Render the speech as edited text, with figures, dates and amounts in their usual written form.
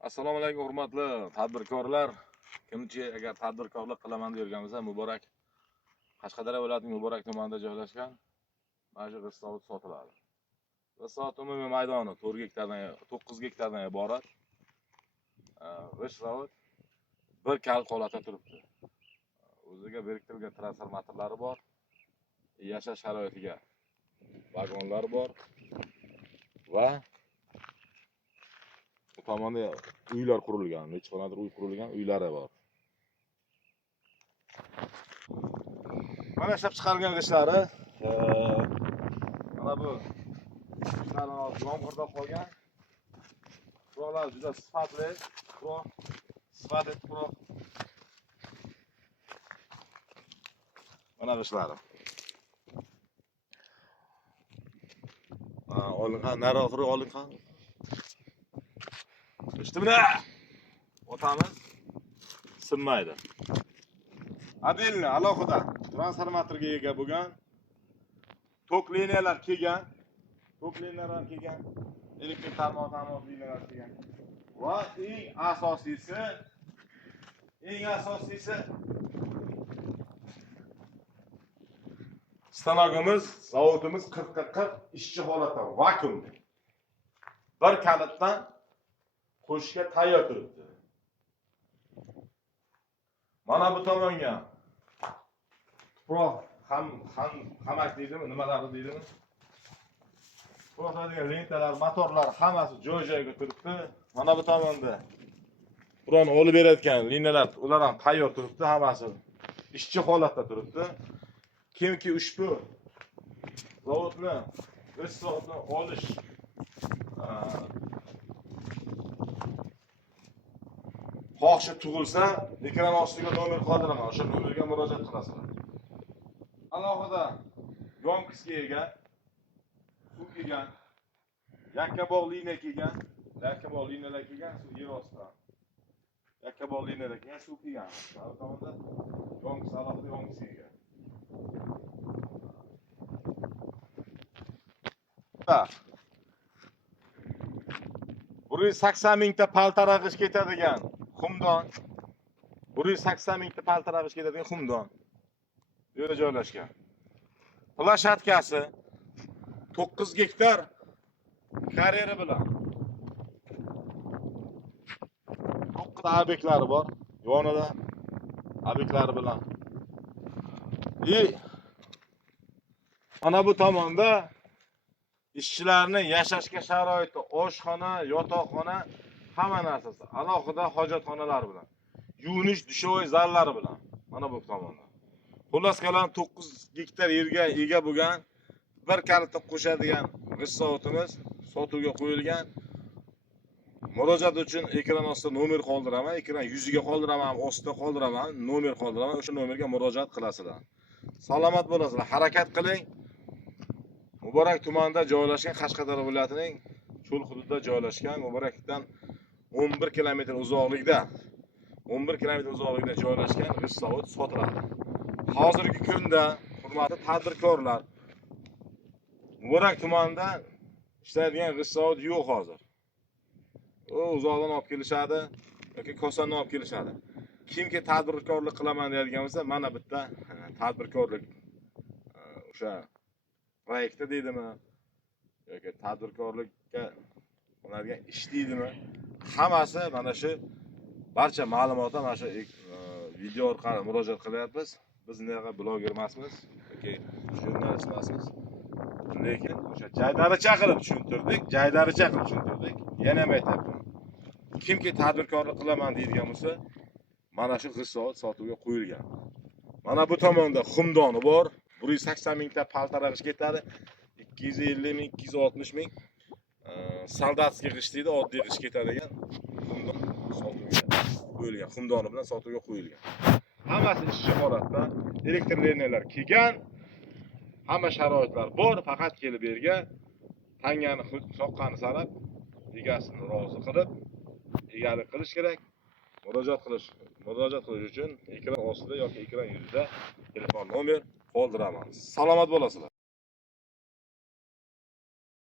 Assalomu alaykum hurmatli tadbirkorlar. Kimchi agar tadbirkorlik qilaman deb yurgan bo'lsa, Muborak Qashqadaryo viloyatining Muborak tumanida joylashgan mana shu qishloq sotiladi. Qishloq umumiy maydoni 4 gektardan 9 gektardan iborat. Qishloq bir kal holatda turibdi. O'ziga biriktirilgan transformatorlari bor. Yashash sharoitiga vagonlar bor va bu tomonda uylar qurilgan, nechxonadir uy qurilgan uylari bor. Mana ishlab chiqarilgan ishlari mana bu ishlarni yomg'irda qolgan. Bular juda sifatli, tuproq. Mana bu ishlari. Olingan, nari olingan. Eshitdingmi? Otamiz sinmaydi. Adilni alohida transformatorga ega bo'lgan, tok liniyalar kelgan, elektr tarmoq liniyalar kelgan. Va eng asosiysi stanogimiz, zavodimiz 40 ishchi holatda, vakuum. Bir kalitdan qo'shishga tayyor turibdi. Mana bu tomonga tuproq hamak deydimi, nimalar deydimi? Tuproqdagi lentalar, motorlar hammasi joy-joyiga turibdi. Mana bu tomonda burani olib berayotgan liniyalar, ular ham tayyor turibdi, hammasi ishchi holatda turibdi. Kimki ushbu zavodni, zavodni olish xohishi tug'ilsa, ekran ostiga nomer qoldiraman. O'sha nomerga murojaat qilasizlar. Alohida yonkisiga ega, suv kelgan, yakkabog' liniya kelgan, liniyalar kelgan, suv yer ostidan. Yakkabog' liniyalar kelgan, suv kelgan. Bu tomonda yonkisi alohida yonkisiga ega. 180 mingta paltarag'ish ketadigan xumdon. 180 mingta paltarag'ish ketadigan xumdon. Bu yerda joylashgan. Plashatkasi 9 gektar karyeri bilan 9 ta obyektlari bor. Yonida obyektlari bilan. Mana bu tomonda ishchilarning yashashga sharoiti, oshxona, yotoqxona, hamma narsasi, alohida hojatxonalar bilan, yuvinish, dushovoy zallari bilan. Mana bu tomonda. Xullas kalam 9 gektar yerga ega bo'lgan, bir kalitda qo'shadigan g'ishtotimiz sotuvga qo'yilgan. Murojaat uchun ekran ostida nomer qoldiraman, ekran yuziga qoldiraman, ostida qoldiraman, nomer qoldiraman. O'sha nomerga murojaat qilasizlar. Salomat bo'lasizlar, harakat qiling. Muborak tumanida joylashgan, Qashqadaryo viloyatining cho'l hududida joylashgan, Muborakdan 11 kilometr uzoqlikda joylashgan g'isht sotiladi. Hozirgi kunda hurmatli tadbirkorlar, Muborak tumanida ishlaydigan g'isht yo'q hozir. Uzoqdan olib kelishadi yoki Kosondan olib kelishadi. Kimki tadbirkorlik qilaman deyotgan bo'lsa, mana bitta tadbirkorlik o'sha proyektda deydimi yoki tadbirkorlikka bo'ladigan ish deydimi, hammasi mana shu barcha ma'lumotlar mana shu video orqali murojaat qilyapmiz. Biz nega bloger emasmiz yoki jurnalist emasmiz. Lekin o'sha jaydaricha qilib tushuntirdik. Yana ham aytaman. Kimki tadbirkorlik qilaman deydigan bo'lsa, mana shu g'isht sotuvga qo'yilgan. Mana bu tomonda xumdoni bor. 180 mingta paltarag'ish ketadi. 250 ming, 260 ming soldatskiy g'isht deydi, oddiy g'isht ketadigan xumdon sotuvga qo'yilgan. Xumdoni bilan sotuvga qo'yilgan. Hammasi ishchi holatda, elektr liniyalar kelgan. Hamma sharoitlar bor, faqat kelib yerga tangani soqqani sanab, egasini rozi qilib, egalik qilish kerak. Murojaat qilish uchun ekran ostida yoki ekran yuzida telefon nomer qoldiraman. Salomat bo'lasizlar.